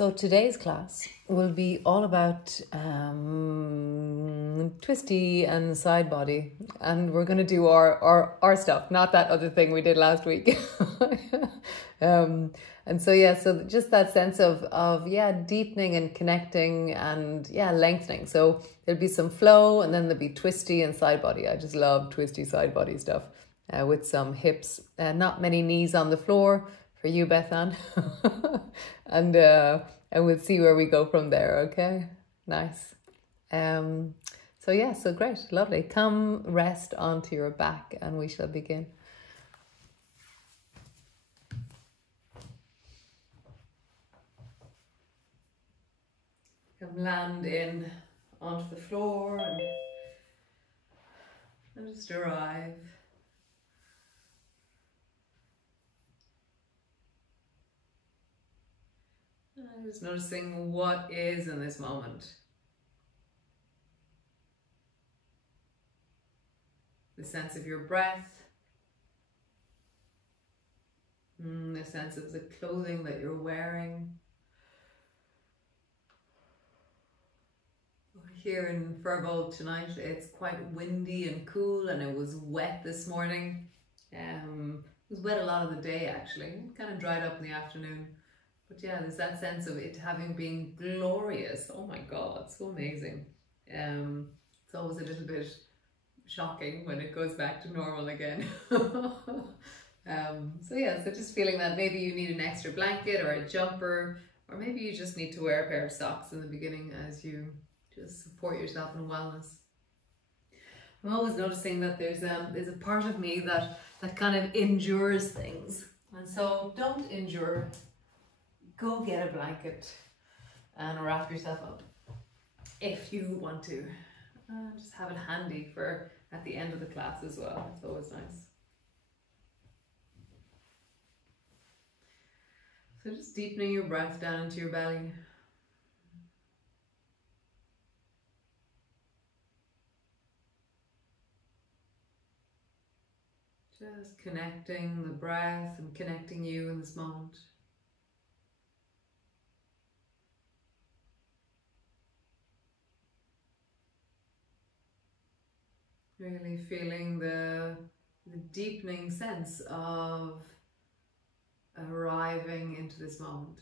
So today's class will be all about twisty and side body, and we're going to do our stuff, not that other thing we did last week. And so yeah, so just that sense of deepening and connecting and lengthening. So there'll be some flow, and then there'll be twisty and side body. I just love twisty side body stuff with some hips, not many knees on the floor for you, Bethan. And we'll see where we go from there. Okay, nice. So yeah, so great, lovely. Come rest onto your back and we shall begin. Come land in onto the floor and just arrive. Just noticing what is in this moment. The sense of your breath. The sense of the clothing that you're wearing. Here in Fergal tonight, it's quite windy and cool, and it was wet this morning. It was wet a lot of the day actually. It kind of dried up in the afternoon. But yeah, there's that sense of it having been glorious. Oh my God, so amazing. It's always a little bit shocking when it goes back to normal again. So yeah, so just feeling that maybe you need an extra blanket or a jumper, or maybe you just need to wear a pair of socks in the beginning as you just support yourself in wellness. I'm always noticing that there's a part of me that kind of endures things. And so don't endure. Go get a blanket and wrap yourself up if you want to. Just have it handy for at the end of the class as well. It's always nice. So just deepening your breath down into your belly. Just connecting the breath and connecting you in this moment. Really feeling the deepening sense of arriving into this moment.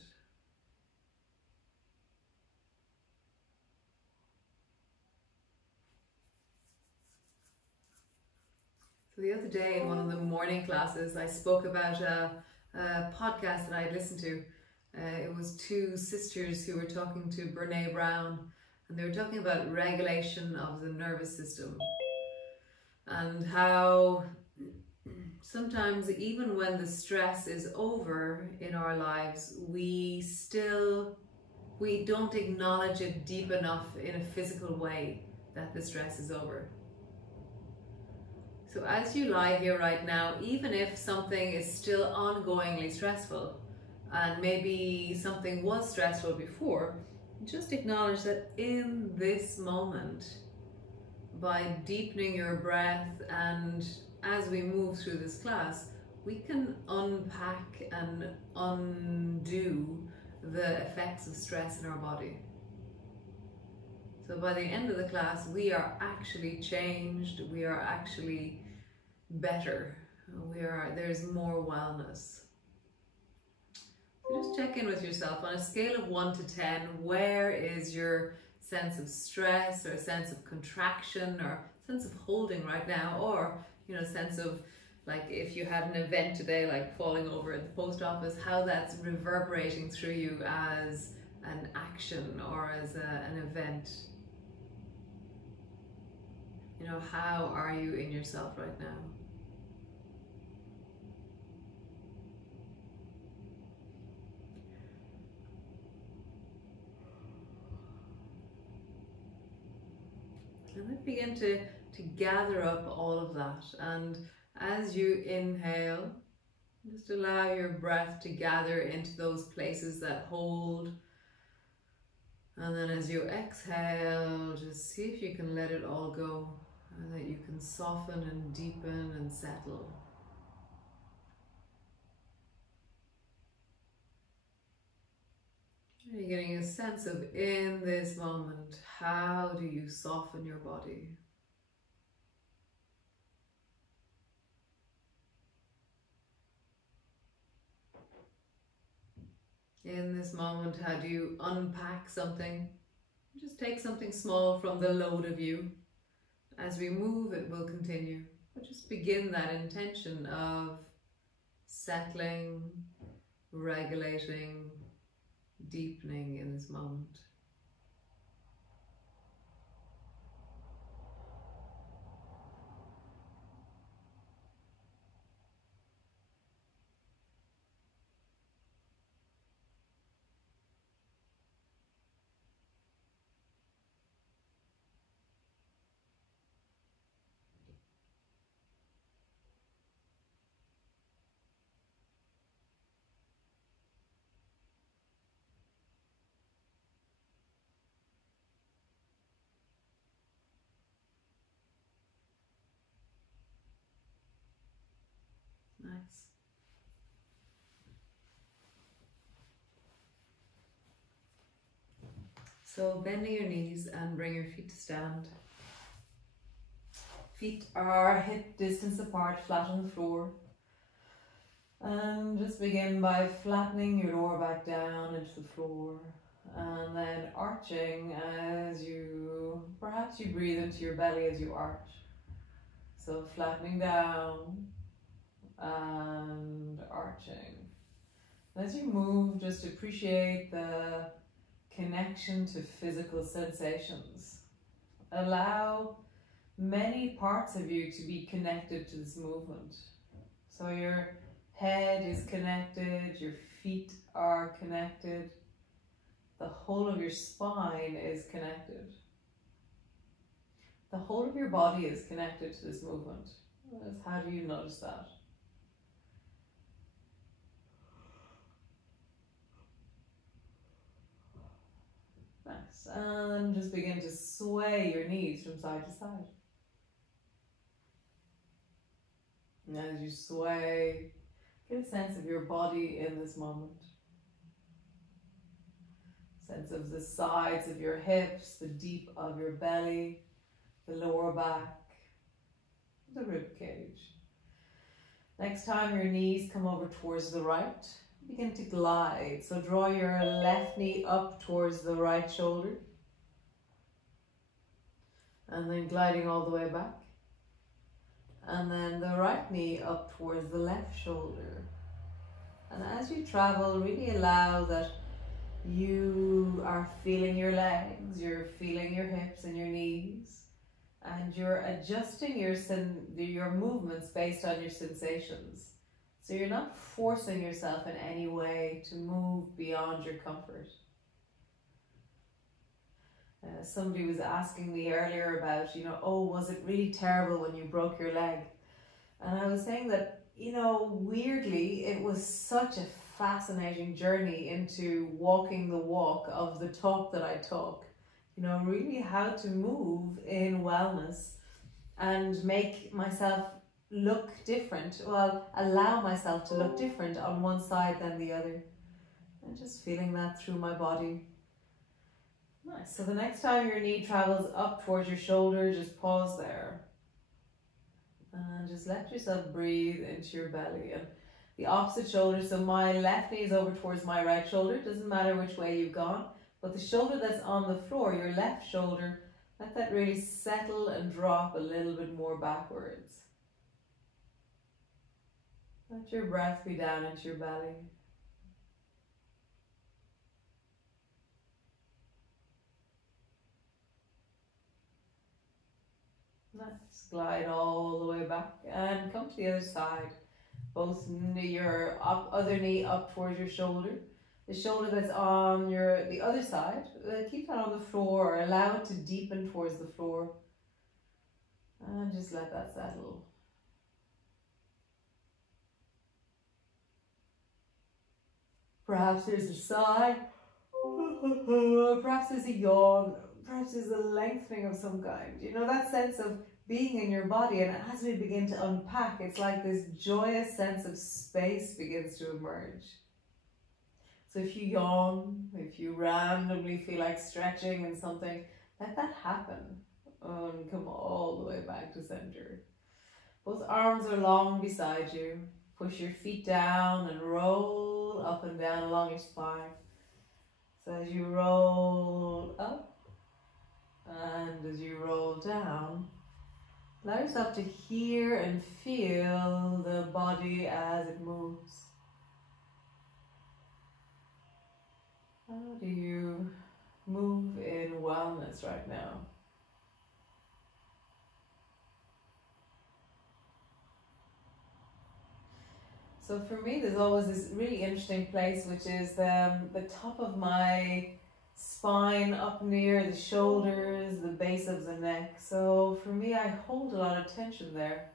So the other day in one of the morning classes, I spoke about a podcast that I had listened to. It was two sisters who were talking to Brene Brown, and they were talking about regulation of the nervous system. And how sometimes even when the stress is over in our lives, we don't acknowledge it deep enough in a physical way that the stress is over. So as you lie here right now, even if something is still ongoingly stressful, and maybe something was stressful before, just acknowledge that in this moment, by deepening your breath, and as we move through this class, we can unpack and undo the effects of stress in our body. So by the end of the class, we are actually changed, we are actually better, there's more wellness. So just check in with yourself on a scale of 1 to 10, where is your sense of stress or a sense of contraction or sense of holding right now, or sense of, like, if you had an event today like falling over at the post office, how that's reverberating through you as an action or as an event. How are you in yourself right now? And then begin to gather up all of that. And as you inhale, just allow your breath to gather into those places that hold. And then as you exhale, just see if you can let it all go, and that you can soften and deepen and settle. You're getting a sense of, in this moment, how do you soften your body? In this moment, how do you unpack something? Just take something small from the load of you. As we move, it will continue. But just begin that intention of settling, regulating, deepening in this moment. Nice. So bending your knees and bring your feet to stand. Feet are hip distance apart, flat on the floor. And just begin by flattening your lower back down into the floor. And then arching as you, perhaps you breathe into your belly as you arch. So flattening down and arching. As you move, just appreciate the connection to physical sensations. Allow many parts of you to be connected to this movement. So your head is connected, your feet are connected, the whole of your spine is connected. The whole of your body is connected to this movement. How do you notice that? Nice. And just begin to sway your knees from side to side. And as you sway, get a sense of your body in this moment. Sense of the sides of your hips, the deep of your belly, the lower back, the rib cage. Next time your knees come over towards the right, begin to glide. So draw your left knee up towards the right shoulder. And then gliding all the way back. And then the right knee up towards the left shoulder. And as you travel, really allow that you are feeling your legs, you're feeling your hips and your knees, and you're adjusting your movements based on your sensations. So you're not forcing yourself in any way to move beyond your comfort. Somebody was asking me earlier about, oh, was it really terrible when you broke your leg? And I was saying that, weirdly, it was such a fascinating journey into walking the walk of the talk that I talk. Really how to move in wellness and make myself look different. Well, allow myself to look different on one side than the other. And just feeling that through my body. Nice. So the next time your knee travels up towards your shoulder, just pause there. And just let yourself breathe into your belly. And the opposite shoulder, so my left knee is over towards my right shoulder. It doesn't matter which way you've gone. But the shoulder that's on the floor, your left shoulder, let that really settle and drop a little bit more backwards. Let your breath be down into your belly. Nice. Glide all the way back and come to the other side. Both your other knee up towards your shoulder. The shoulder that's on the other side, keep that on the floor or allow it to deepen towards the floor. And just let that settle. Perhaps there's a sigh, perhaps there's a yawn, perhaps there's a lengthening of some kind. That sense of being in your body, and as we begin to unpack, it's like this joyous sense of space begins to emerge. So if you yawn, if you randomly feel like stretching and something, let that happen. And come all the way back to center. Both arms are long beside you. Push your feet down and roll up and down along your spine. So as you roll up and as you roll down, allow yourself to hear and feel the body as it moves. How do you move in wellness right now? So for me, there's always this really interesting place, which is the top of my spine up near the shoulders, the base of the neck. So for me, I hold a lot of tension there.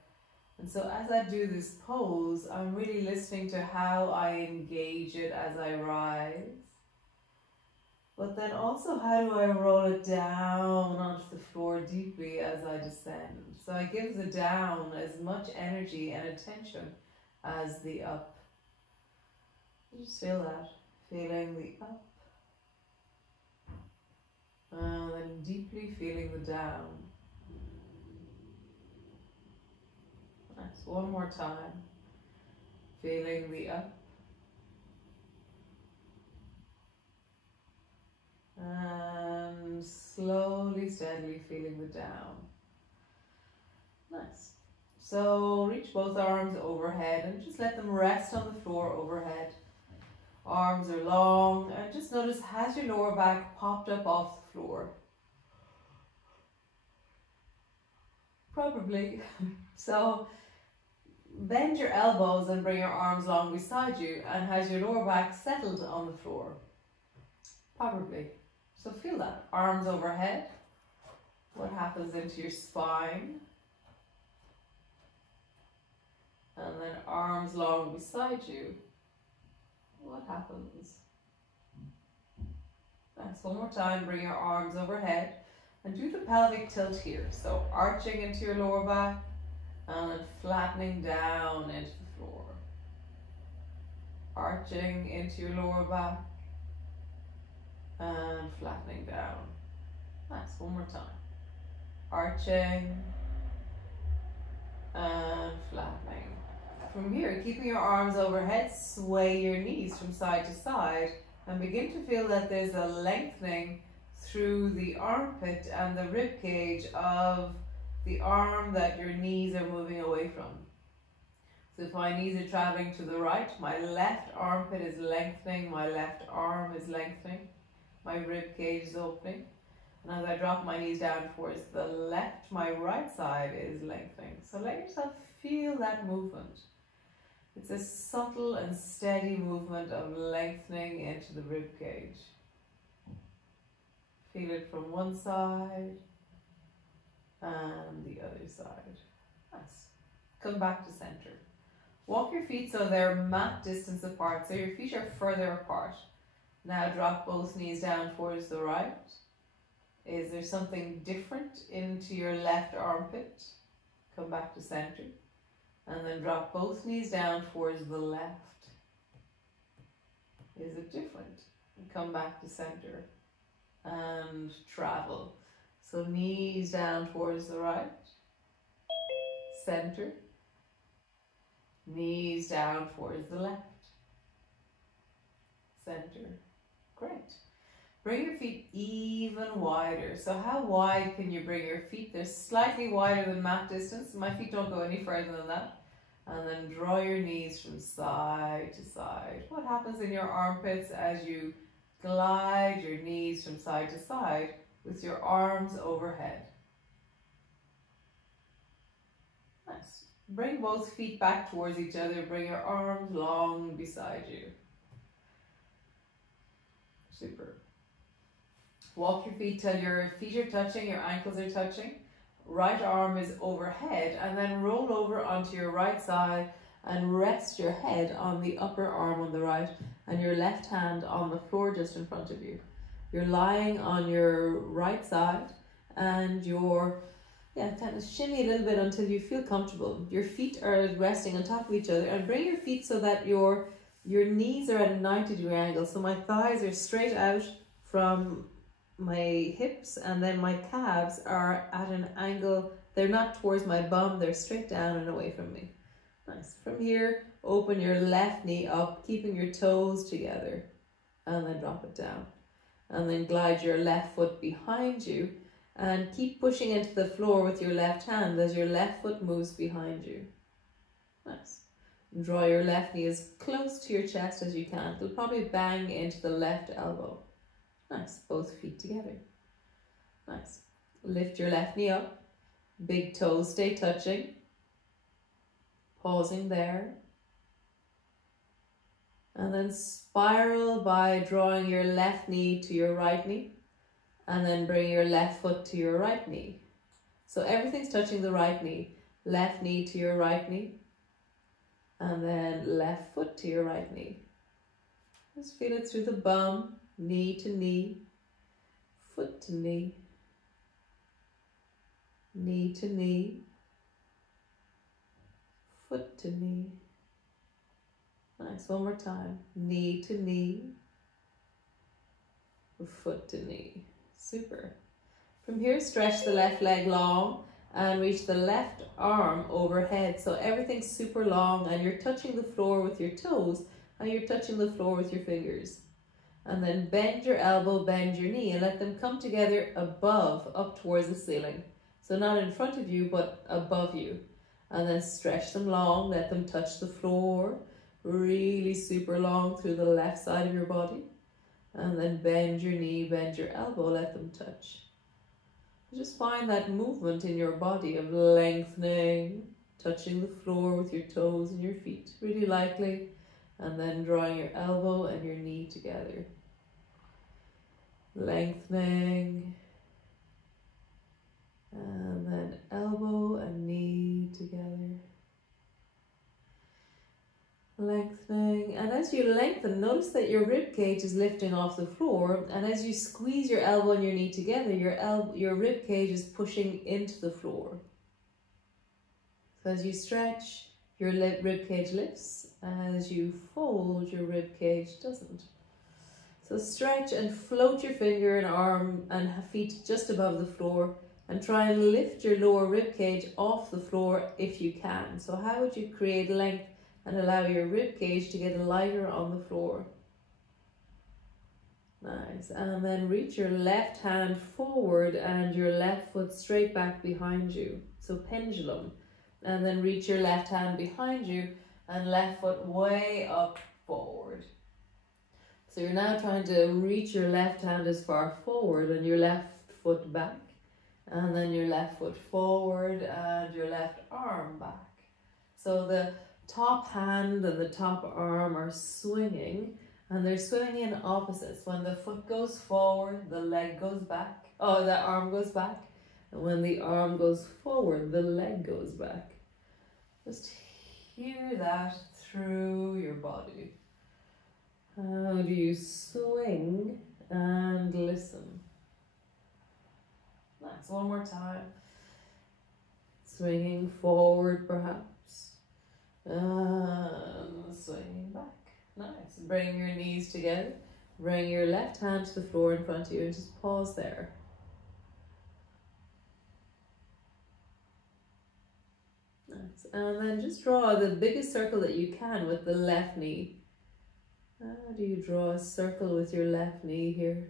And so as I do this pose, I'm really listening to how I engage it as I rise. But then also, how do I roll it down onto the floor deeply as I descend? So I give the down as much energy and attention as the up. Just feel that, feeling the up. And then deeply feeling the down. Nice, one more time. Feeling the up. And slowly, steadily feeling the down. Nice. So reach both arms overhead and just let them rest on the floor overhead. Arms are long, and just notice, has your lower back popped up off the floor? Probably. So bend your elbows and bring your arms long beside you, and has your lower back settled on the floor? Probably. So feel that. Arms overhead. What happens into your spine? And then arms long beside you. What happens? Nice. One more time. Bring your arms overhead and do the pelvic tilt here. So arching into your lower back and then flattening down into the floor. Arching into your lower back and flattening down. Nice. One more time. Arching and flattening. From here, keeping your arms overhead, sway your knees from side to side and begin to feel that there's a lengthening through the armpit and the rib cage of the arm that your knees are moving away from. So if my knees are traveling to the right, my left armpit is lengthening, my left arm is lengthening, my rib cage is opening. And as I drop my knees down towards the left, my right side is lengthening. So let yourself feel that movement. It's a subtle and steady movement of lengthening into the rib cage. Feel it from one side and the other side. Nice. Come back to center. Walk your feet so they're mat distance apart, so your feet are further apart. Now drop both knees down towards the right. Is there something different into your left armpit? Come back to center. And then drop both knees down towards the left. Is it different? And come back to center and travel. So knees down towards the right, center, knees down towards the left, center. Great. Bring your feet even wider. So how wide can you bring your feet? They're slightly wider than mat distance. My feet don't go any further than that. And then draw your knees from side to side. What happens in your armpits as you glide your knees from side to side with your arms overhead? Nice. Bring both feet back towards each other. Bring your arms long beside you. Super. Walk your feet till your feet are touching, your ankles are touching. Right arm is overhead, and then roll over onto your right side and rest your head on the upper arm on the right and your left hand on the floor just in front of you. You're lying on your right side and you're kind of shimmy a little bit until you feel comfortable. Your feet are resting on top of each other, and bring your feet so that your Your knees are at a 90-degree angle, so my thighs are straight out from my hips, and then my calves are at an angle. They're not towards my bum, they're straight down and away from me. Nice. From here, open your left knee up, keeping your toes together, and then drop it down. And then glide your left foot behind you, and keep pushing into the floor with your left hand as your left foot moves behind you. Nice. Draw your left knee as close to your chest as you can. It'll probably bang into the left elbow. Nice. Both feet together. Nice. Lift your left knee up. Big toes stay touching. Pausing there. And then spiral by drawing your left knee to your right knee. And then bring your left foot to your right knee. So everything's touching the right knee. Left knee to your right knee. And then left foot to your right knee. Just feel it through the bum, knee to knee, foot to knee, knee to knee, foot to knee. Nice, one more time. Knee to knee, foot to knee. Super. From here, stretch the left leg long and reach the left arm overhead. So everything's super long and you're touching the floor with your toes and you're touching the floor with your fingers. And then bend your elbow, bend your knee, and let them come together above, up towards the ceiling. So not in front of you, but above you. And then stretch them long, let them touch the floor, really super long through the left side of your body. And then bend your knee, bend your elbow, let them touch. Just find that movement in your body of lengthening, touching the floor with your toes and your feet, really lightly, and then drawing your elbow and your knee together. Lengthening, and then elbow and knee together. Lengthening, and as you lengthen, notice that your rib cage is lifting off the floor, and as you squeeze your elbow and your knee together, your rib cage is pushing into the floor. So as you stretch, your rib cage lifts. As you fold, your rib cage doesn't. So stretch and float your finger and arm and feet just above the floor, and try and lift your lower rib cage off the floor if you can. So how would you create length and allow your rib cage to get lighter on the floor? Nice. And then reach your left hand forward and your left foot straight back behind you. So pendulum. And then reach your left hand behind you and left foot way up forward. So you're now trying to reach your left hand as far forward and your left foot back. And then your left foot forward and your left arm back. So the top hand and the top arm are swinging, and they're swinging in opposites. When the foot goes forward, the leg goes back. Oh, the arm goes back. And when the arm goes forward, the leg goes back. Just hear that through your body. How do you swing and listen? Nice, one more time. Swinging forward perhaps. And swinging back. Nice. Bring your knees together. Bring your left hand to the floor in front of you and just pause there. Nice. And then just draw the biggest circle that you can with the left knee. How do you draw a circle with your left knee here?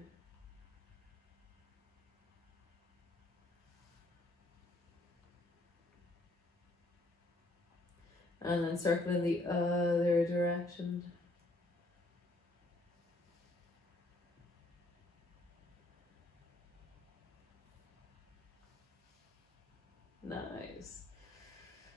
And then circle in the other direction. Nice.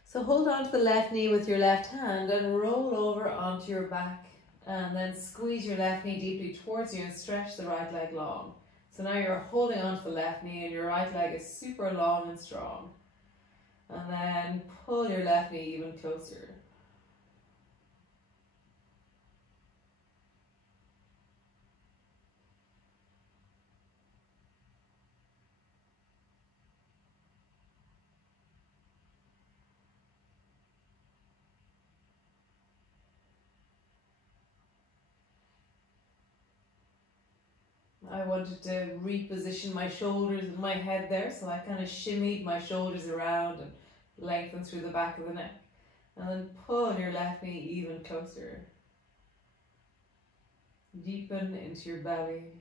So hold on to the left knee with your left hand and roll over onto your back. And then squeeze your left knee deeply towards you and stretch the right leg long. So now you're holding onto the left knee and your right leg is super long and strong. And then pull your left knee even closer. I wanted to reposition my shoulders and my head there, so I kind of shimmied my shoulders around and lengthened through the back of the neck. And then pull your left knee even closer. Deepen into your belly.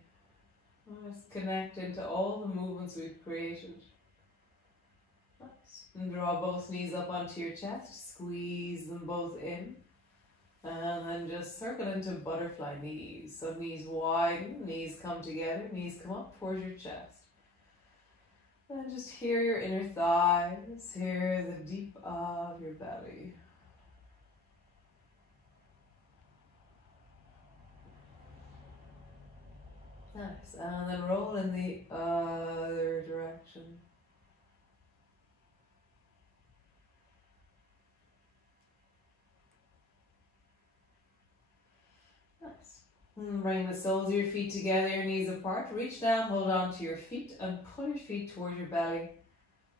Just connect into all the movements we've created. Nice. And draw both knees up onto your chest. Squeeze them both in. And then just circle into butterfly knees. So knees widen, knees come together, knees come up towards your chest. And just hear your inner thighs, hear the deep of your belly. Nice. And then roll in the other direction. Nice. And bring the soles of your feet together, your knees apart. Reach down, hold on to your feet and pull your feet towards your belly.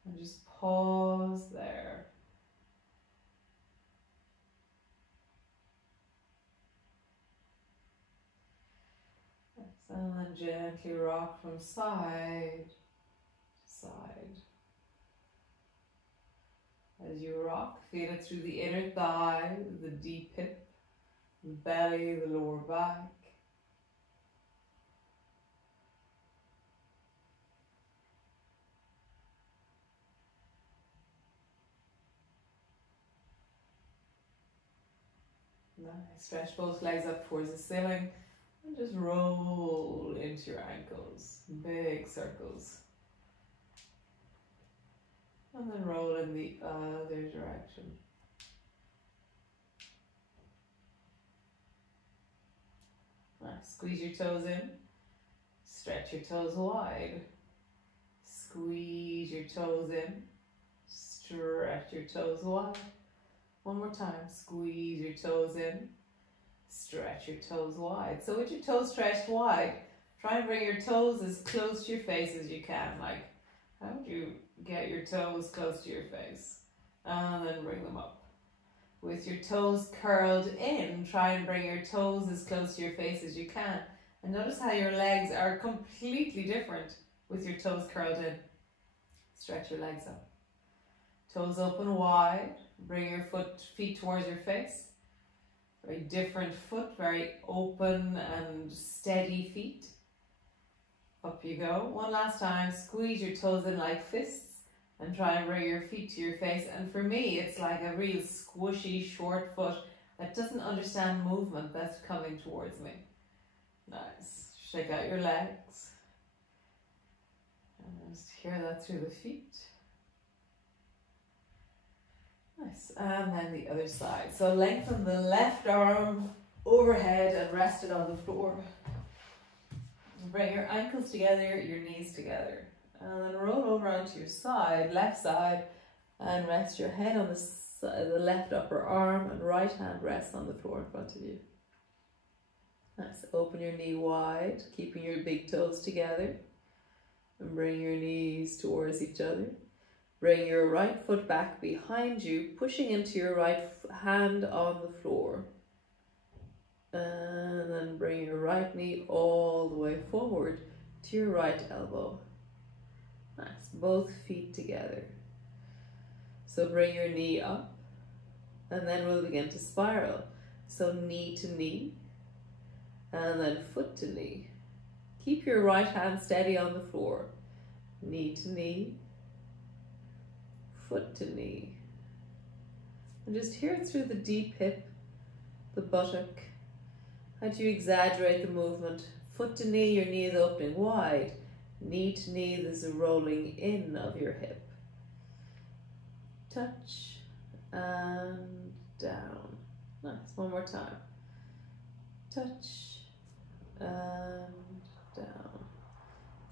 And just pause there. And then gently rock from side to side. As you rock, feel it through the inner thigh, the deep hip, the belly, the lower back. Nice. Stretch both legs up towards the ceiling. And just roll into your ankles, big circles. And then roll in the other direction. Nice. Squeeze your toes in, stretch your toes wide. Squeeze your toes in, stretch your toes wide. One more time, squeeze your toes in. Stretch your toes wide. So with your toes stretched wide, try and bring your toes as close to your face as you can. Like, how would you get your toes close to your face? And then bring them up. With your toes curled in, try and bring your toes as close to your face as you can. And notice how your legs are completely different with your toes curled in. Stretch your legs up. Toes open wide. Bring your feet towards your face. Very different foot, very open and steady feet. Up you go. One last time, squeeze your toes in like fists and try and bring your feet to your face. And for me, it's like a real squishy short foot that doesn't understand movement that's coming towards me. Nice. Shake out your legs. And just hear that through the feet. Nice, and then the other side. So lengthen the left arm overhead and rest it on the floor. Bring your ankles together, your knees together. And then roll over onto your side, left side, and rest your head on the left upper arm and right hand rests on the floor in front of you. Nice, open your knee wide, keeping your big toes together. And bring your knees towards each other. Bring your right foot back behind you, pushing into your right hand on the floor. And then bring your right knee all the way forward to your right elbow. Nice, both feet together. So bring your knee up, and then we'll begin to spiral. So knee to knee, and then foot to knee. Keep your right hand steady on the floor. Knee to knee, foot to knee. And just hear it through the deep hip, the buttock. How do you exaggerate the movement? Foot to knee, your knee is opening wide. Knee to knee, there's a rolling in of your hip. Touch and down. Nice, one more time. Touch and down.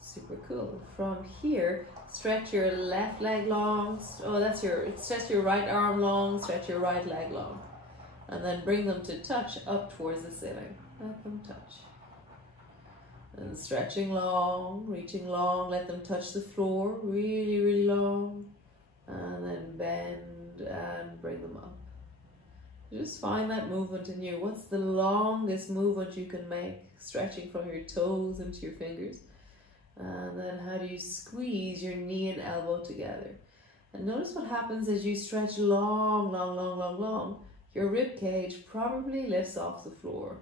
Super cool. From here, stretch your left leg long. Stretch your right arm long, stretch your right leg long. And then bring them to touch up towards the ceiling. Let them touch. And stretching long, reaching long, let them touch the floor, really, really long. And then bend and bring them up. Just find that movement in you. What's the longest movement you can make? Stretching from your toes into your fingers. And then how do you squeeze your knee and elbow together? And notice what happens as you stretch long, long, long, long, long. Your rib cage probably lifts off the floor.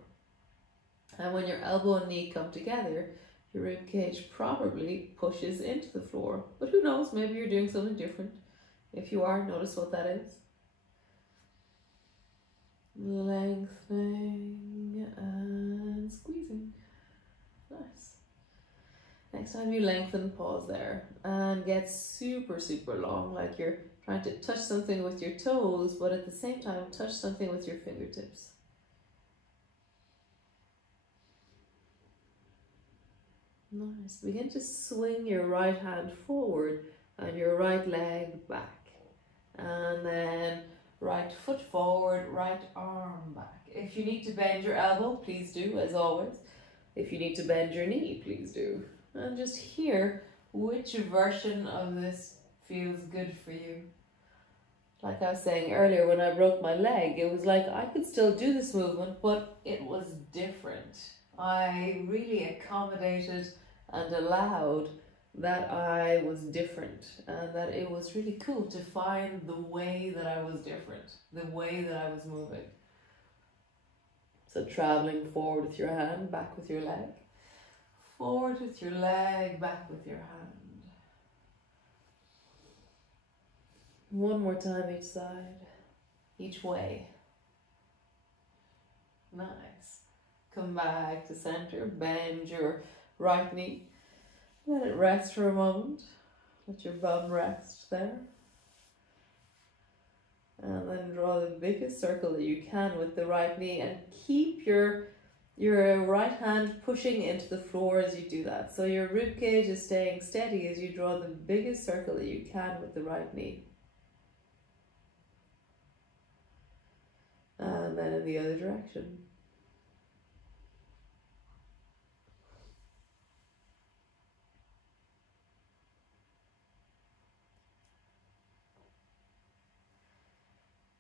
And when your elbow and knee come together, your rib cage probably pushes into the floor. But who knows, maybe you're doing something different. If you are, notice what that is. Lengthening and squeezing. Nice. Next time you lengthen, pause there and get super, super long, like you're trying to touch something with your toes, but at the same time, touch something with your fingertips. Nice. Begin to swing your right hand forward and your right leg back. And then right foot forward, right arm back. If you need to bend your elbow, please do, as always. If you need to bend your knee, please do. And just hear which version of this feels good for you. Like I was saying earlier, when I broke my leg, it was like I could still do this movement, but it was different. I really accommodated and allowed that I was different, and that it was really cool to find the way that I was different, the way that I was moving. So traveling forward with your hand, back with your leg. Forward with your leg, back with your hand. One more time each side, each way. Nice. Come back to center, bend your right knee. Let it rest for a moment. Let your bum rest there. And then draw the biggest circle that you can with the right knee, and keep your right hand pushing into the floor as you do that. So your rib cage is staying steady as you draw the biggest circle that you can with the right knee. And then in the other direction.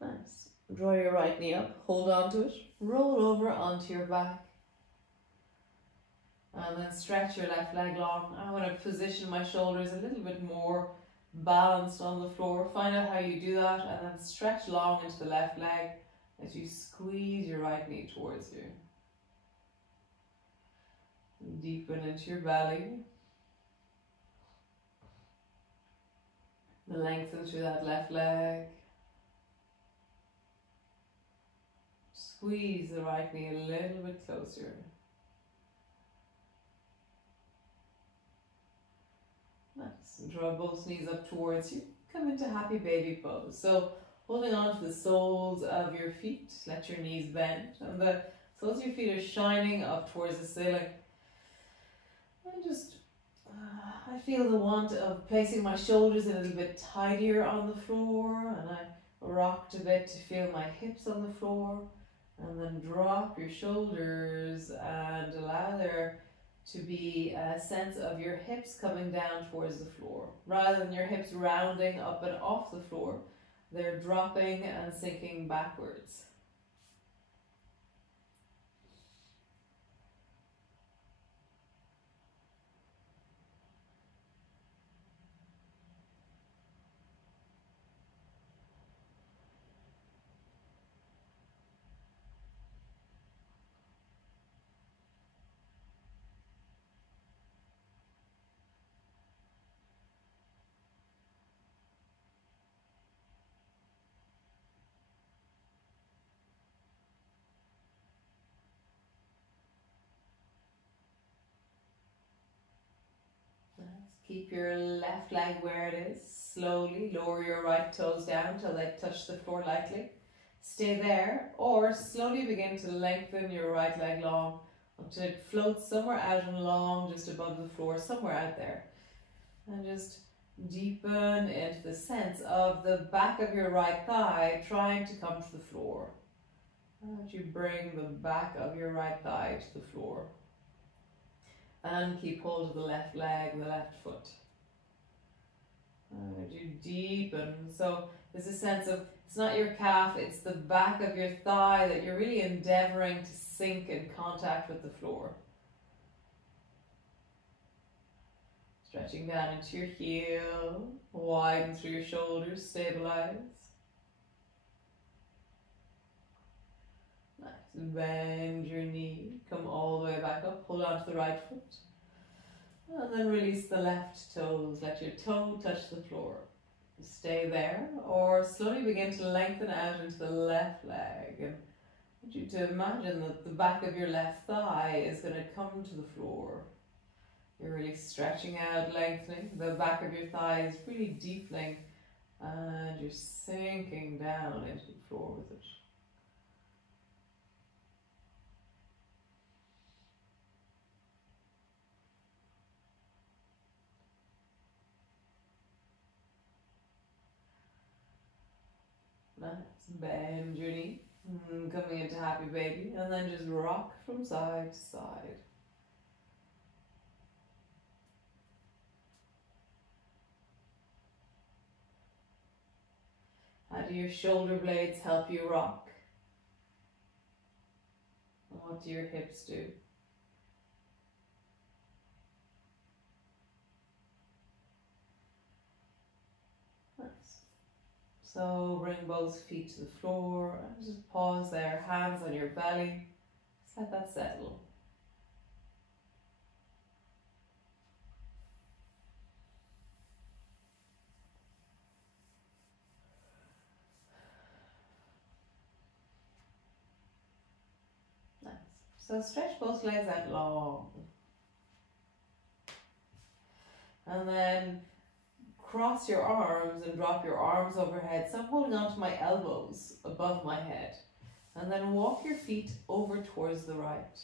Nice. Draw your right knee up, hold on to it, roll over onto your back. And then stretch your left leg long. I want to position my shoulders a little bit more balanced on the floor. Find out how you do that, and then stretch long into the left leg as you squeeze your right knee towards you. Deepen into your belly. Lengthen through that left leg. Squeeze the right knee a little bit closer. Nice. Draw both knees up towards you. Come into happy baby pose. So holding on to the soles of your feet, let your knees bend, and the soles of your feet are shining up towards the ceiling. And just, I feel the want of placing my shoulders a little bit tidier on the floor, and I rocked a bit to feel my hips on the floor. And then drop your shoulders and allow there to be a sense of your hips coming down towards the floor. Rather than your hips rounding up and off the floor, they're dropping and sinking backwards. Keep your left leg where it is. Slowly lower your right toes down until they touch the floor lightly. Stay there, or slowly begin to lengthen your right leg long until it floats somewhere out and long just above the floor, somewhere out there. And just deepen into the sense of the back of your right thigh trying to come to the floor. And you bring the back of your right thigh to the floor. And keep hold of the left leg, the left foot. And you deepen. So there's a sense of It's not your calf, it's the back of your thigh that you're really endeavoring to sink in contact with the floor. Stretching down into your heel, widen through your shoulders, stabilize. Nice. Bend your knee, come all the way back up, hold on to the right foot. And then release the left toes, let your toe touch the floor. Stay there, or slowly begin to lengthen out into the left leg. And I want you to imagine that the back of your left thigh is going to come to the floor. You're really stretching out, lengthening. The back of your thigh is really deepening, and you're sinking down into the floor with it. Nice. Bend your knee, coming into happy baby, and then just rock from side to side. How do your shoulder blades help you rock? And what do your hips do? Nice. So bring both feet to the floor and just pause there, hands on your belly. Just let that settle. Nice. So stretch both legs out long. And then cross your arms and drop your arms overhead. So I'm holding on to my elbows above my head. And then walk your feet over towards the right.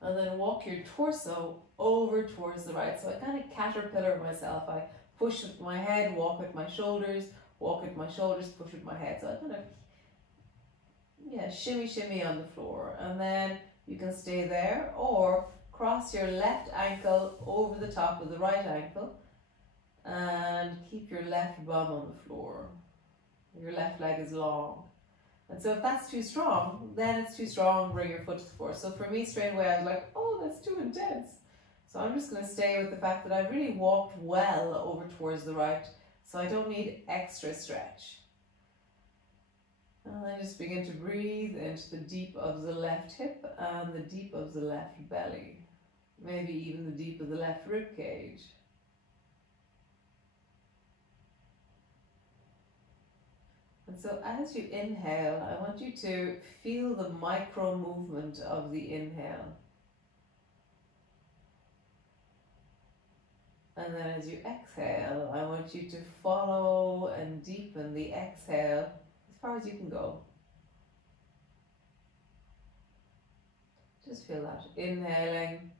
And then walk your torso over towards the right. So I kind of caterpillar myself. I push with my head, walk with my shoulders, walk with my shoulders, push with my head. So I kind of, shimmy on the floor. And then you can stay there or cross your left ankle over the top of the right ankle and keep your left bum on the floor. Your left leg is long. And so if that's too strong, then it's too strong, bring your foot to the floor. So for me, straight away, I was like, oh, that's too intense. So I'm just going to stay with the fact that I've really walked well over towards the right, so I don't need extra stretch. And then just begin to breathe into the deep of the left hip and the deep of the left belly. Maybe even the deep of the left rib cage. And so as you inhale, I want you to feel the micro movement of the inhale. And then as you exhale, I want you to follow and deepen the exhale as far as you can go. Just feel that. Inhaling,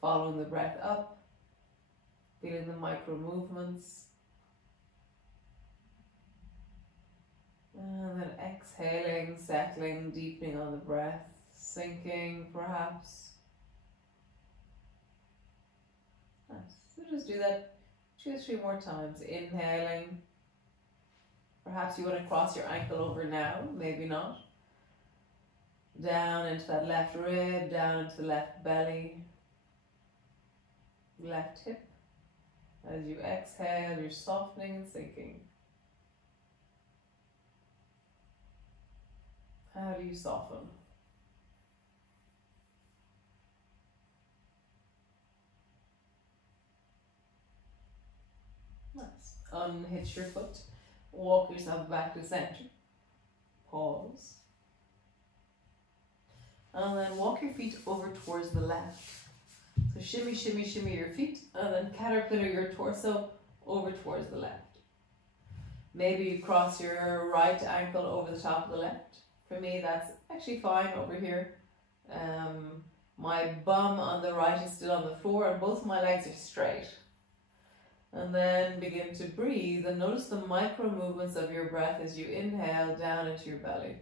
following the breath up, feeling the micro movements. And then exhaling, settling, deepening on the breath, sinking perhaps. Nice. So just do that 2 or 3 more times. Inhaling. Perhaps you want to cross your ankle over now, maybe not. Down into that left rib, down into the left belly, left hip. As you exhale, you're softening and sinking. How do you soften? Nice. Unhitch your foot. Walk yourself back to center. Pause. And then walk your feet over towards the left. So shimmy, shimmy, shimmy your feet, and then caterpillar your torso over towards the left. Maybe you cross your right ankle over the top of the left. For me, that's actually fine over here. My bum on the right is still on the floor, and both my legs are straight. And then begin to breathe, and notice the micro movements of your breath as you inhale down into your belly.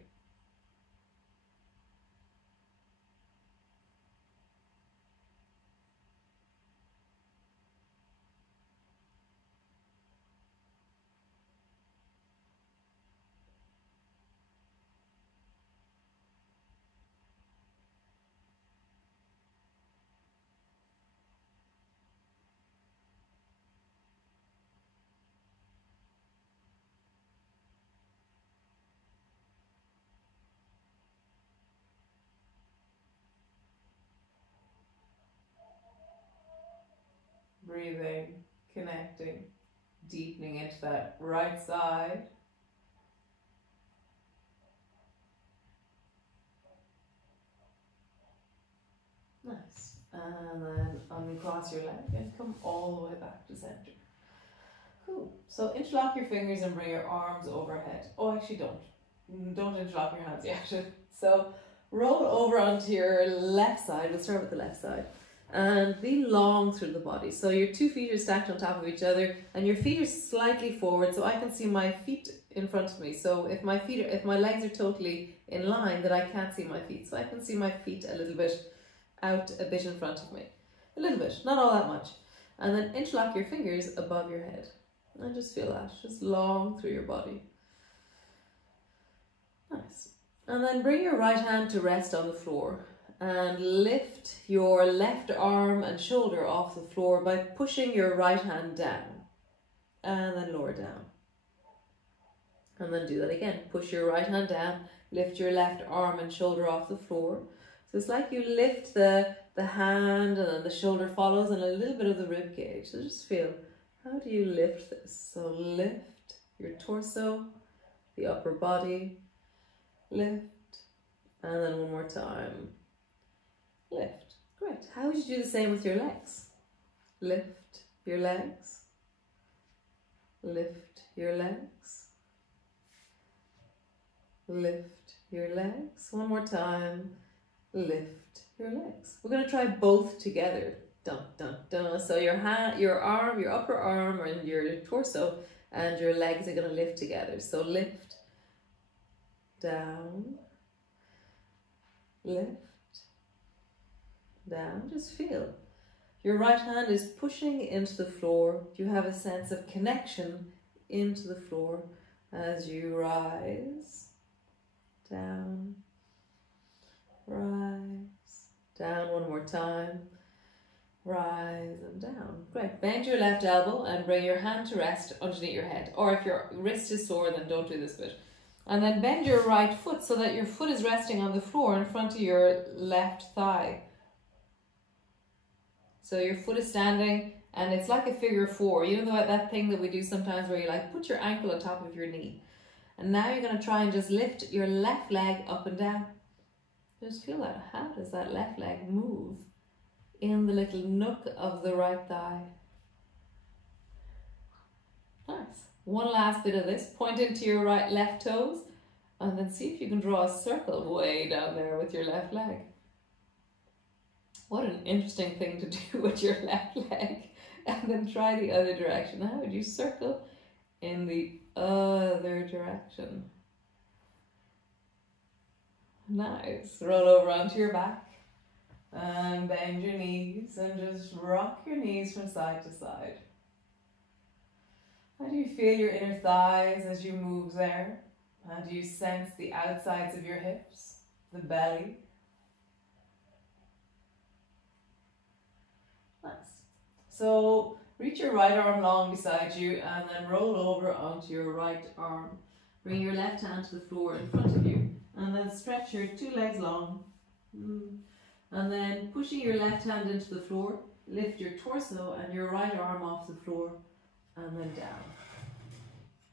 breathing, connecting, deepening into that right side. Nice. And then uncross your leg and come all the way back to center. Cool. So interlock your fingers and bring your arms overhead. Oh, actually don't. Don't interlock your hands yet. So roll over onto your left side. We'll start with the left side. And be long through the body. So your 2 feet are stacked on top of each other and your feet are slightly forward so I can see my feet in front of me. So if my legs are totally in line, then I can't see my feet. So I can see my feet a little bit out, a bit in front of me. A little bit, not all that much. And then interlock your fingers above your head. And just feel that, just long through your body. Nice. And then bring your right hand to rest on the floor. And lift your left arm and shoulder off the floor by pushing your right hand down. And then lower down. And then do that again. Push your right hand down, lift your left arm and shoulder off the floor. So it's like you lift the hand and then the shoulder follows and a little bit of the rib cage. So just feel, how do you lift this? So lift your torso, the upper body, lift, and then one more time. Lift. Great. How would you do the same with your legs? Lift your legs. Lift your legs. Lift your legs. One more time. Lift your legs. We're going to try both together. Dun, dun, dun. So your hand, your arm, your upper arm and your torso and your legs are going to lift together. So lift, down, lift, down. Just feel. Your right hand is pushing into the floor. You have a sense of connection into the floor as you rise, down, rise, down. One more time. Rise and down. Great. Bend your left elbow and bring your hand to rest underneath your head. Or if your wrist is sore, then don't do this bit. And then bend your right foot so that your foot is resting on the floor in front of your left thigh. So your foot is standing and it's like a figure 4. You know that thing that we do sometimes where you like put your ankle on top of your knee. And now you're going to try and just lift your left leg up and down. Just feel that. How does that left leg move in the little nook of the right thigh? Nice. One last bit of this. Point into your left toes and then see if you can draw a circle way down there with your left leg. What an interesting thing to do with your left leg. And then try the other direction. How would you circle in the other direction? Nice. Roll over onto your back. And bend your knees and just rock your knees from side to side. How do you feel your inner thighs as you move there? How do you sense the outsides of your hips, the belly? Nice. So reach your right arm long beside you and then roll over onto your right arm. Bring your left hand to the floor in front of you and then stretch your 2 legs long. And then pushing your left hand into the floor, lift your torso and your right arm off the floor and then down.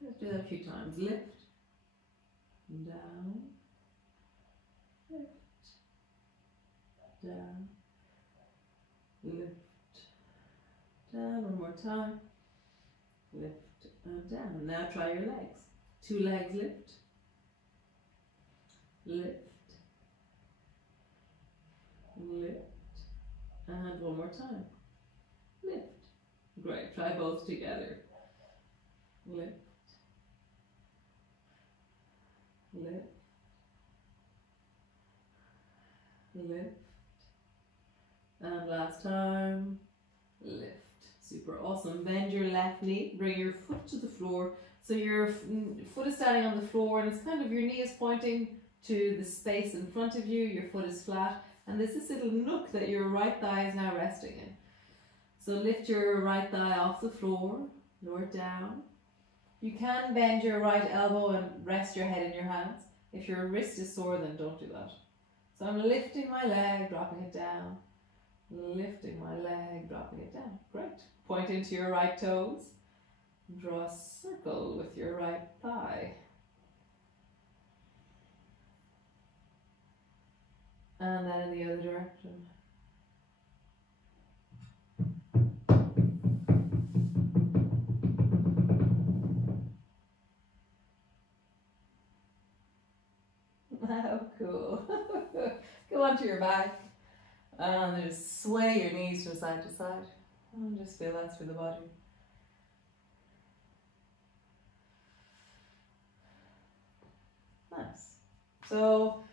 Let's do that a few times. Lift, down, lift, down, lift, down. One more time. Lift and down. Now try your legs. 2 legs lift, lift, lift, and one more time. Lift. Great. Try both together. Lift, lift, lift, and last time. Lift. Super awesome. Bend your left knee. Bring your foot to the floor. So your foot is standing on the floor and it's kind of your knee is pointing to the space in front of you. Your foot is flat. And there's this little nook that your right thigh is now resting in. So lift your right thigh off the floor, lower it down. You can bend your right elbow and rest your head in your hands. If your wrist is sore, then don't do that. So I'm lifting my leg, dropping it down, Lifting my leg, dropping it down. Great. Point into your right toes. Draw a circle with your right thigh. And then in the other direction. How cool. Go onto your back and just sway your knees from side to side. And just feel that through the body. Nice. So,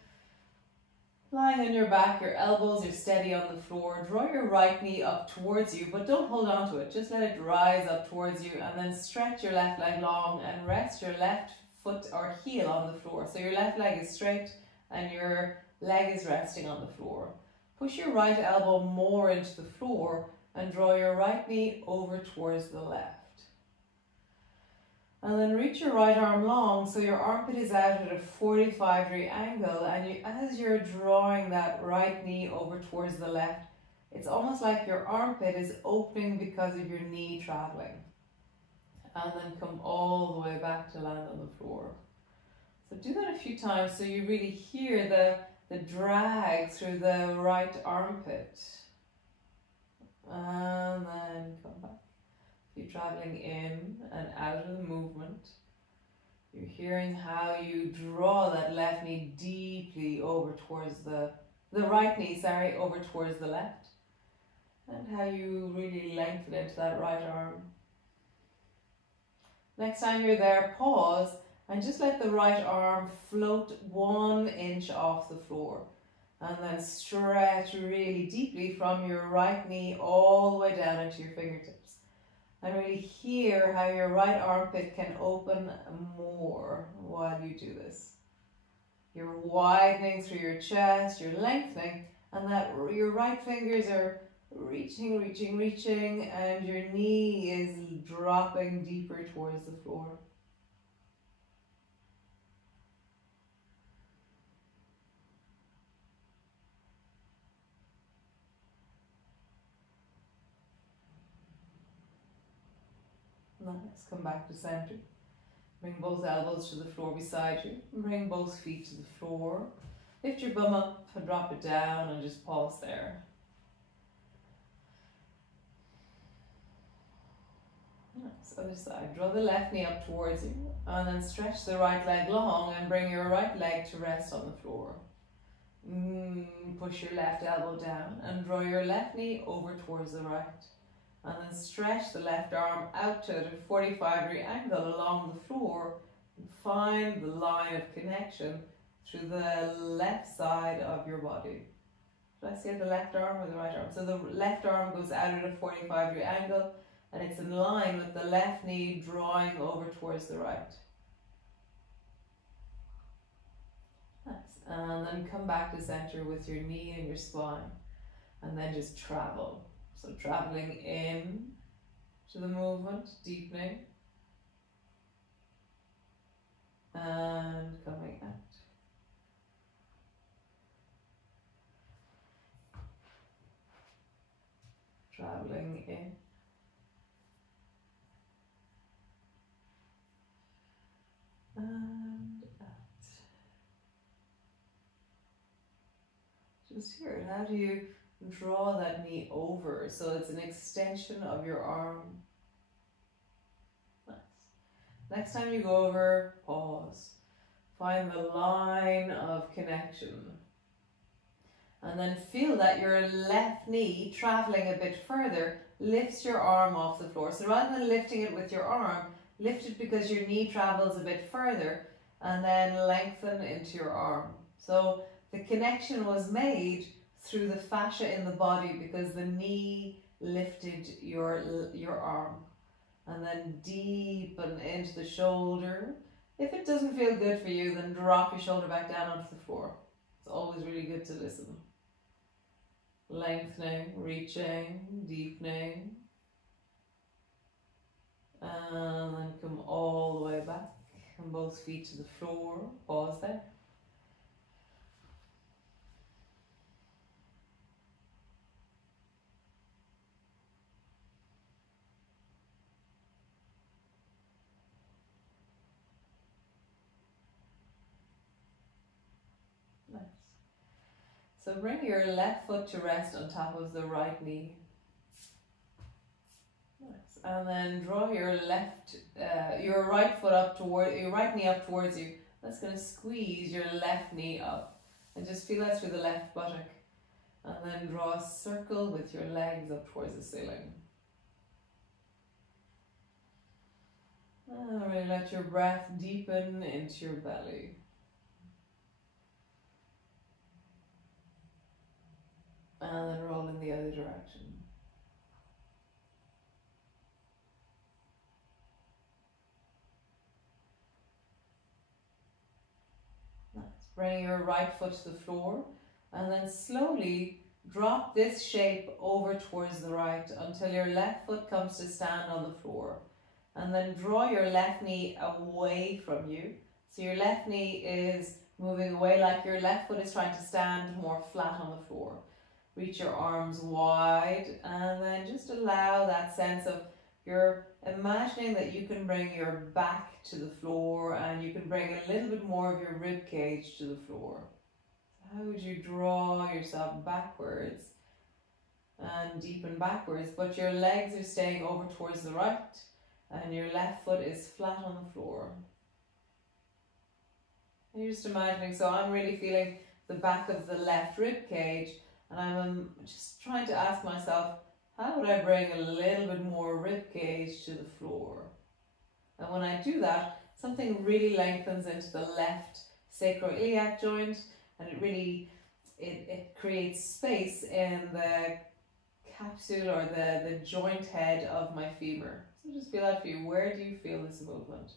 lying on your back, your elbows are steady on the floor. Draw your right knee up towards you, but don't hold on to it. Just let it rise up towards you, and then stretch your left leg long and rest your left foot or heel on the floor. So your left leg is straight and your leg is resting on the floor. Push your right elbow more into the floor and draw your right knee over towards the left. And then reach your right arm long so your armpit is out at a 45-degree angle, and as you're drawing that right knee over towards the left, it's almost like your armpit is opening because of your knee traveling. And then come all the way back to land on the floor. So do that a few times so you really hear the drag through the right armpit. And then come back. You're traveling in and out of the movement. You're hearing how you draw that left knee deeply over towards the right knee, sorry, over towards the left. And how you really lengthen into that right arm. Next time you're there, pause and just let the right arm float 1 inch off the floor. And then stretch really deeply from your right knee all the way down into your fingertips. And really hear how your right armpit can open more while you do this. You're widening through your chest, you're lengthening, and that your right fingers are reaching, and your knee is dropping deeper towards the floor. Nice. Come back to center. Bring both elbows to the floor beside you. Bring both feet to the floor. Lift your bum up and drop it down and just pause there. Nice. Other side. Draw the left knee up towards you and then stretch the right leg long and bring your right leg to rest on the floor. Push your left elbow down and draw your left knee over towards the right. And then stretch the left arm out to a 45-degree angle along the floor and find the line of connection through the left side of your body. Did I say the left arm or the right arm? So the left arm goes out at a 45-degree angle and it's in line with the left knee drawing over towards the right. Nice. And then come back to center with your knee and your spine and then just travel. So traveling in to the movement, deepening, and coming out. Traveling in. And out. Just here, how do you draw that knee over so it's an extension of your arm? Nice. Next time you go over, pause. Find the line of connection. And then feel that your left knee, traveling a bit further, lifts your arm off the floor. So rather than lifting it with your arm, lift it because your knee travels a bit further and then lengthen into your arm. So the connection was made through the fascia in the body because the knee lifted your arm. And then deepen into the shoulder. If it doesn't feel good for you, then drop your shoulder back down onto the floor. It's always really good to listen. Lengthening, reaching, deepening. And then come all the way back. And both feet to the floor. Pause there. So bring your left foot to rest on top of the right knee. Nice. And then draw your your right foot up toward, your right knee up towards you. That's going to squeeze your left knee up. And just feel that through the left buttock. And then draw a circle with your legs up towards the ceiling. And really let your breath deepen into your belly. And then roll in the other direction. Nice. Bring your right foot to the floor and then slowly drop this shape over towards the right until your left foot comes to stand on the floor. And then draw your left knee away from you. So your left knee is moving away, like your left foot is trying to stand more flat on the floor. Reach your arms wide and then just allow that sense of you're imagining that you can bring your back to the floor and you can bring a little bit more of your rib cage to the floor. How would you draw yourself backwards and deepen backwards, but your legs are staying over towards the right and your left foot is flat on the floor. And you're just imagining, so I'm really feeling the back of the left rib cage, and I'm just trying to ask myself, how would I bring a little bit more rib cage to the floor? And when I do that, something really lengthens into the left sacroiliac joint, and it really, it creates space in the capsule or the joint head of my femur. So just feel that for you. Where do you feel this movement?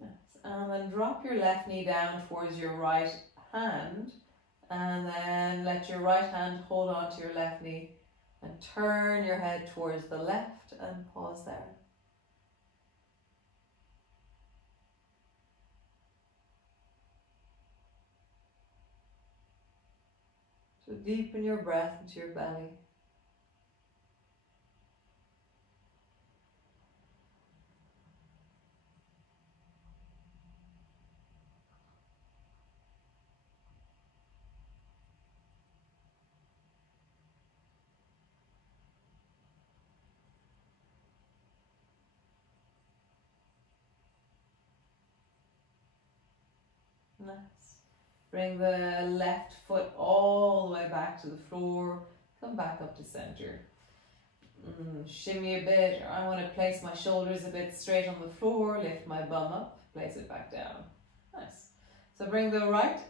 Yes. And then drop your left knee down towards your right hand, and then let your right hand hold on to your left knee and turn your head towards the left and pause there. So deepen your breath into your belly. Nice. Bring the left foot all the way back to the floor. Come back up to center. Shimmy a bit. I want to place my shoulders a bit straight on the floor. Lift my bum up. Place it back down. Nice. So bring the right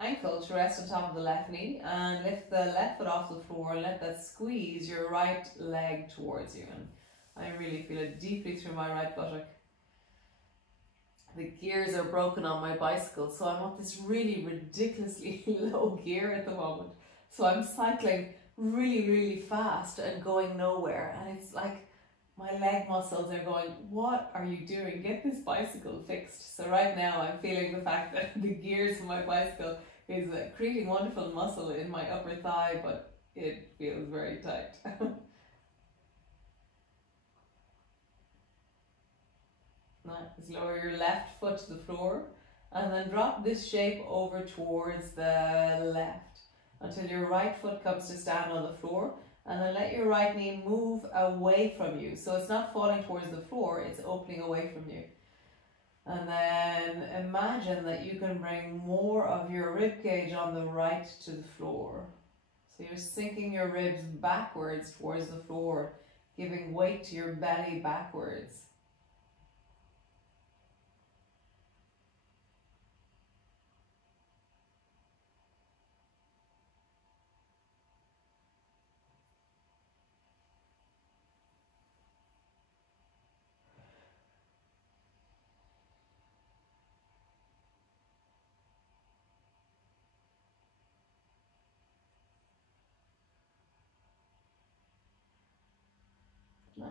ankle to rest on top of the left knee and lift the left foot off the floor and let that squeeze your right leg towards you. And I really feel it deeply through my right buttock. The gears are broken on my bicycle, so I'm on this really ridiculously low gear at the moment. So I'm cycling really, really fast and going nowhere. And it's like my leg muscles are going, what are you doing? Get this bicycle fixed. So right now I'm feeling the fact that the gears of my bicycle is creating wonderful muscle in my upper thigh, but it feels very tight. Nice. Lower your left foot to the floor and then drop this shape over towards the left until your right foot comes to stand on the floor, and then let your right knee move away from you. So it's not falling towards the floor, it's opening away from you. And then imagine that you can bring more of your rib cage on the right to the floor. So you're sinking your ribs backwards towards the floor, giving weight to your belly backwards. Nice.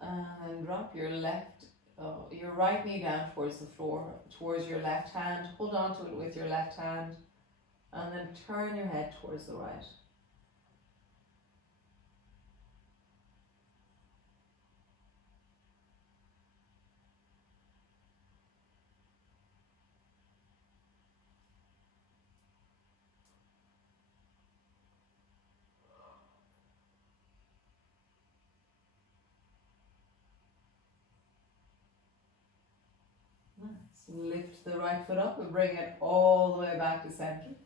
And then drop your your right knee down towards the floor, towards your left hand. Hold on to it with your left hand, and then turn your head towards the right. Nice. Lift the right foot up and bring it all the way back to center.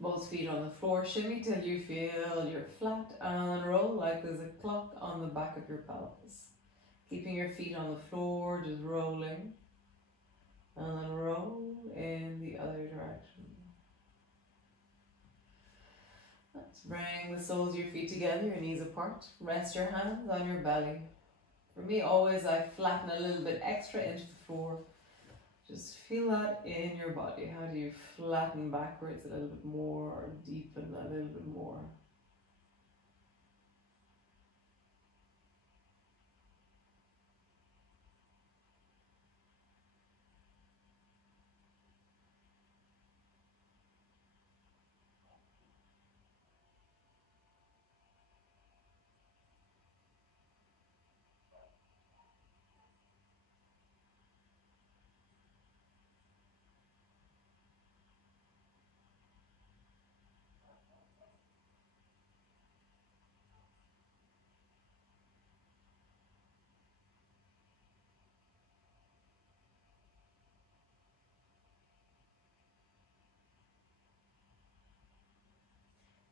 Both feet on the floor, shimmy till you feel you're flat and roll like there's a clock on the back of your pelvis. Keeping your feet on the floor, just rolling. And then roll in the other direction. Let's bring the soles of your feet together, your knees apart. Rest your hands on your belly. For me, always I flatten a little bit extra into the floor. Just feel that in your body. How do you flatten backwards a little bit more or deepen a little bit more?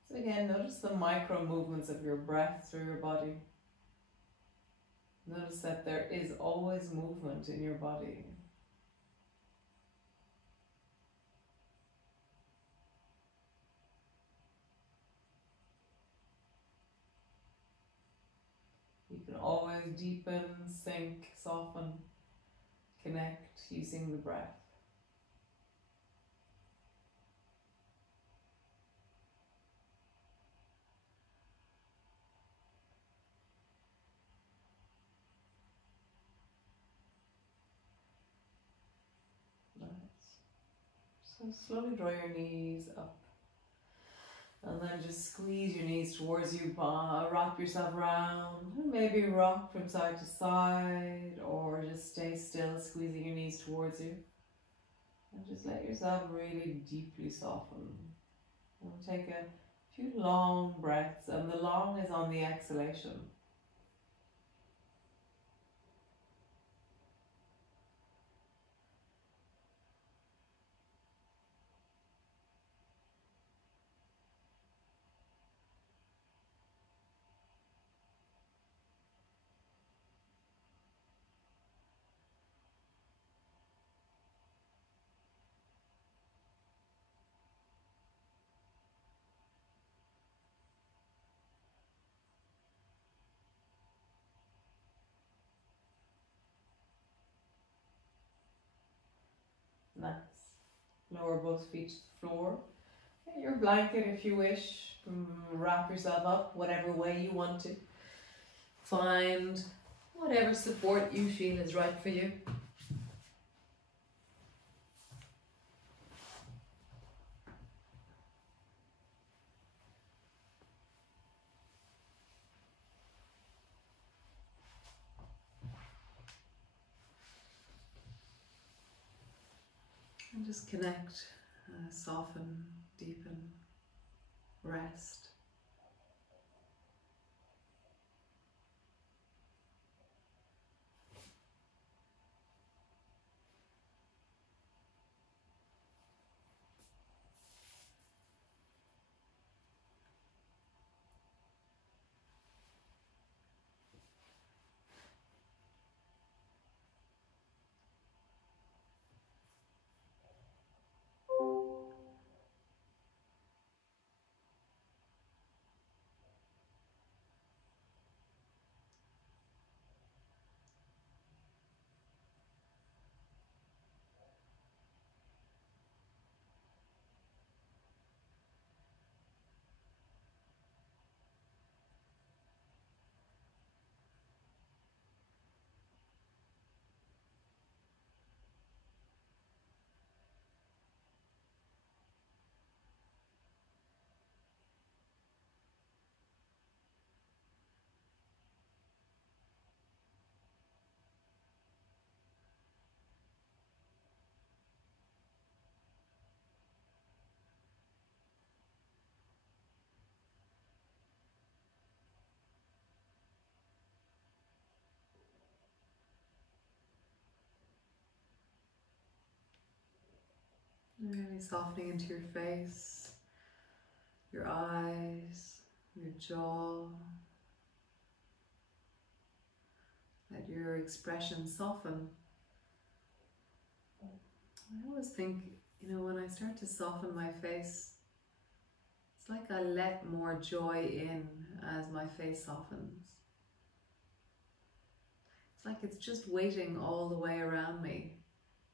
So again, notice the micro movements of your breath through your body. Notice that there is always movement in your body. You can always deepen, sink, soften, connect using the breath. Nice. So slowly draw your knees up. And then just squeeze your knees towards you, wrap yourself around, and maybe rock from side to side, or just stay still, squeezing your knees towards you. And just let yourself really deeply soften. And take a few long breaths, and the long is on the exhalation. Nice. Lower both feet to the floor. Get your blanket if you wish. Wrap yourself up whatever way you want to. Find whatever support you feel is right for you. And just connect, soften, deepen, rest. Really softening into your face, your eyes, your jaw. Let your expression soften. I always think, when I start to soften my face, it's like I let more joy in as my face softens. It's like it's just waiting all the way around me,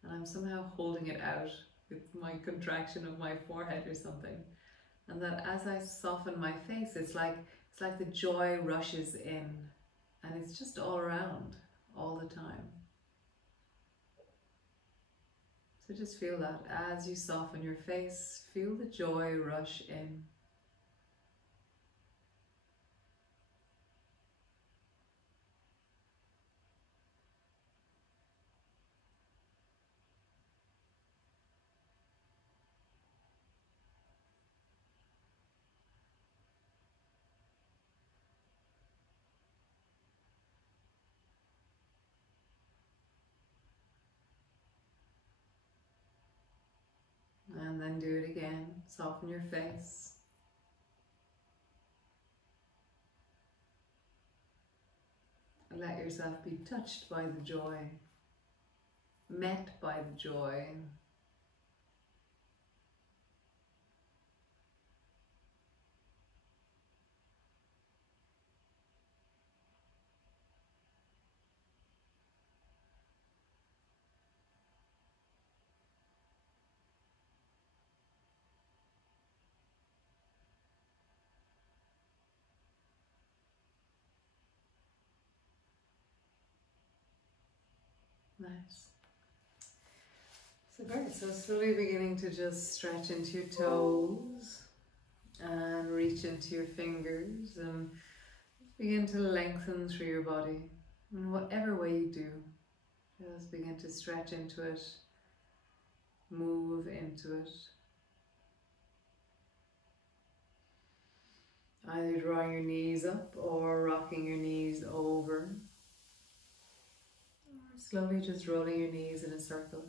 and I'm somehow holding it out with my contraction of my forehead or something. And that as I soften my face, it's like the joy rushes in, and it's just all around all the time. So just feel that as you soften your face, feel the joy rush in. And then do it again. Soften your face. Let yourself be touched by the joy, met by the joy. Nice. So great. So slowly beginning to just stretch into your toes and reach into your fingers and begin to lengthen through your body. In whatever way you do, just begin to stretch into it, move into it. Either drawing your knees up or rocking your knees over. Or slowly just rolling your knees in a circle.